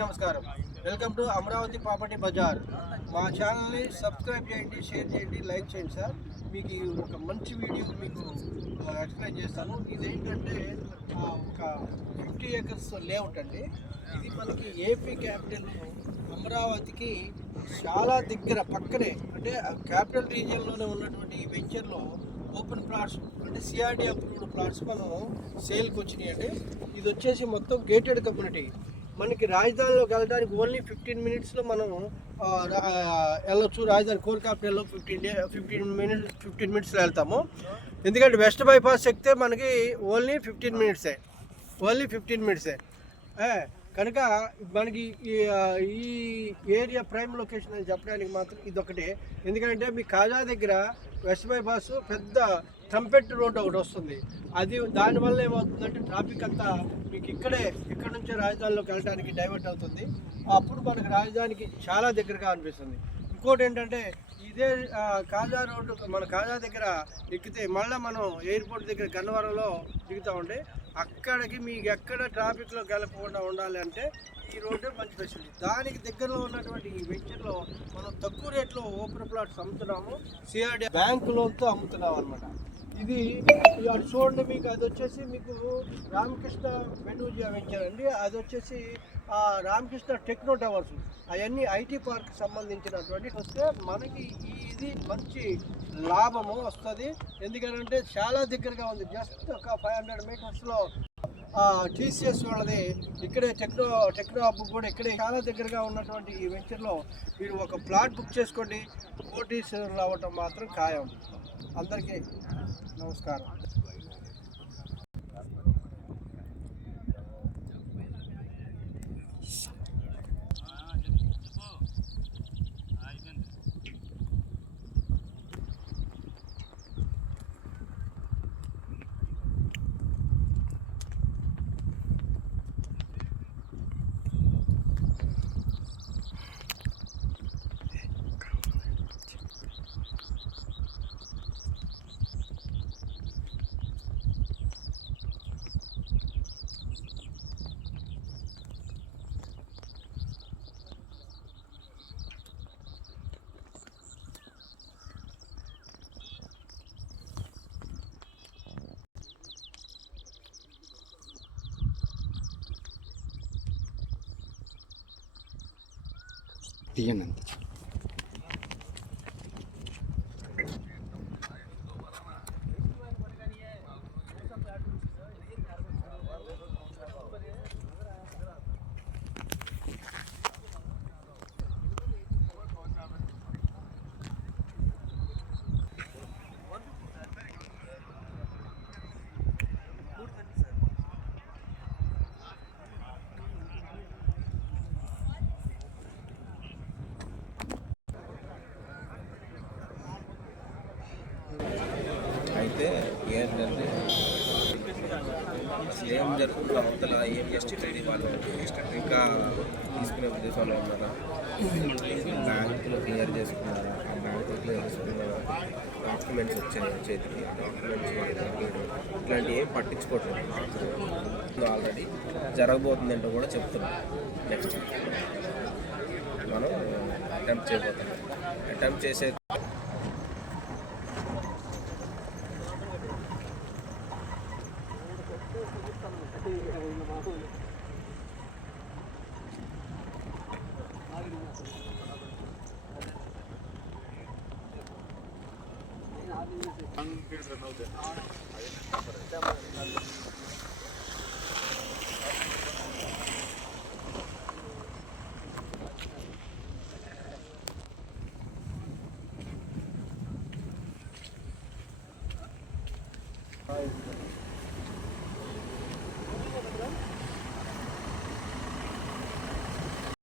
నమస్కారం, welcome to Amaravati property bazaar. మా ఛానల్ని సబ్స్క్రైబ్ చేయండి, షేర్ చేయండి, లైక్ చేయండి సార్. మీకు ఒక మంచి వీడియో మీకు ఎక్స్ప్లెయిన్ చేస్తాను. ఇదేంటంటే ఒక 50 acres లేఅవుట్ అండి. ఇది మనకి ఏపీ క్యాపిటల్ అమరావతికి చాలా దగ్గర పక్కనే, అంటే క్యాపిటల్ రీజియన్లోనే ఉన్నటువంటి ఈ వెంచర్లో ఓపెన్ ప్లాట్స్ అంటే సిఆర్డీ అప్రూవ్డ్ ప్లాట్స్ మనం సేల్కి వచ్చినాయి. అంటే ఇది వచ్చేసి మొత్తం గేటెడ్ కమ్యూనిటీ. మనకి రాజధానిలోకి వెళ్ళడానికి ఓన్లీ 15 minutesలో మనం వెళ్ళొచ్చు. రాజధాని కోర్ క్యాపిటల్లో 15 minutesలో వెళ్తాము. ఎందుకంటే వెస్ట్ బైపాస్ ఎక్కితే మనకి ఓన్లీ 15 minutesే. కనుక మనకి ఈ ఏరియా ప్రైమ్ లొకేషన్ అని చెప్పడానికి మాత్రం ఇదొకటే. ఎందుకంటే మీ కాజా దగ్గర వెస్ట్ బైపాస్ పెద్ద ట్రంపెట్ రోడ్ ఒకటి వస్తుంది. అది దానివల్ల ఏమవుతుందంటే ట్రాఫిక్ అంతా మీకు ఇక్కడ నుంచే రాజధానిలోకి వెళ్ళడానికి డైవర్ట్ అవుతుంది. అప్పుడు మనకి రాజధానికి చాలా దగ్గరగా అనిపిస్తుంది. ఇంకోటి ఏంటంటే ఇదే కాజా రోడ్డు మన కాజా దగ్గర ఎక్కితే మళ్ళీ మనం ఎయిర్పోర్ట్ దగ్గర గన్నవరంలో దిగుతూ ఉంటే అక్కడికి మీకు ఎక్కడ ట్రాఫిక్లోకి వెళ్ళకుండా ఉండాలి అంటే ఈ రోడ్డే మంచి ఫెసిలిటీ. దానికి దగ్గరలో ఉన్నటువంటి ఈ వెంచర్లో మనం తక్కువ రేట్లో ఓపెన్ ప్లాట్స్ అమ్ముతున్నాము. సిఆర్డీ బ్యాంక్ లోన్తో అమ్ముతున్నాం అనమాట. ఇది అది చూడండి, మీకు అది వచ్చేసి మీకు రామకృష్ణ బెనూజియా వెంచర్ అండి. అది వచ్చేసి రామకృష్ణ టెక్నో టవర్స్, అవన్నీ ఐటీ పార్క్ సంబంధించినటువంటి వస్తే మనకి ఇది మంచి లాభము వస్తుంది. ఎందుకంటే చాలా దగ్గరగా ఉంది. జస్ట్ ఒక 500 metersలో టీసీఎస్ వాళ్ళది ఇక్కడే టెక్నో హబ్ కూడా ఇక్కడే చాలా దగ్గరగా ఉన్నటువంటి ఈ వెంచర్లో మీరు ఒక ప్లాట్ బుక్ చేసుకోండి. కోటీశ్వరులు అవ్వటం మాత్రం ఖాయం. అందరికీ నమస్కారం. తీయండి. అయితే ఏంటంటే ఏం జరుగుతుందో అవతల ఏఎస్టీ ట్రేడింగ్ వాళ్ళు ఇంకా తీసుకునే ఉద్దేశంలో ఉన్నారా, బ్యాంకులో క్లియర్ చేసుకున్నారా, ఆ బ్యాంకులో క్లియర్ చేసుకున్నారా, డాక్యుమెంట్స్ వచ్చాయి చేతికి, డాక్యుమెంట్స్ ఇట్లాంటివి ఏం పట్టించుకోవట్లేదు. ఆల్రెడీ జరగబోతుందంటే కూడా చెప్తున్నాం. నెక్స్ట్ మనం అటెంప్ట్ చేసే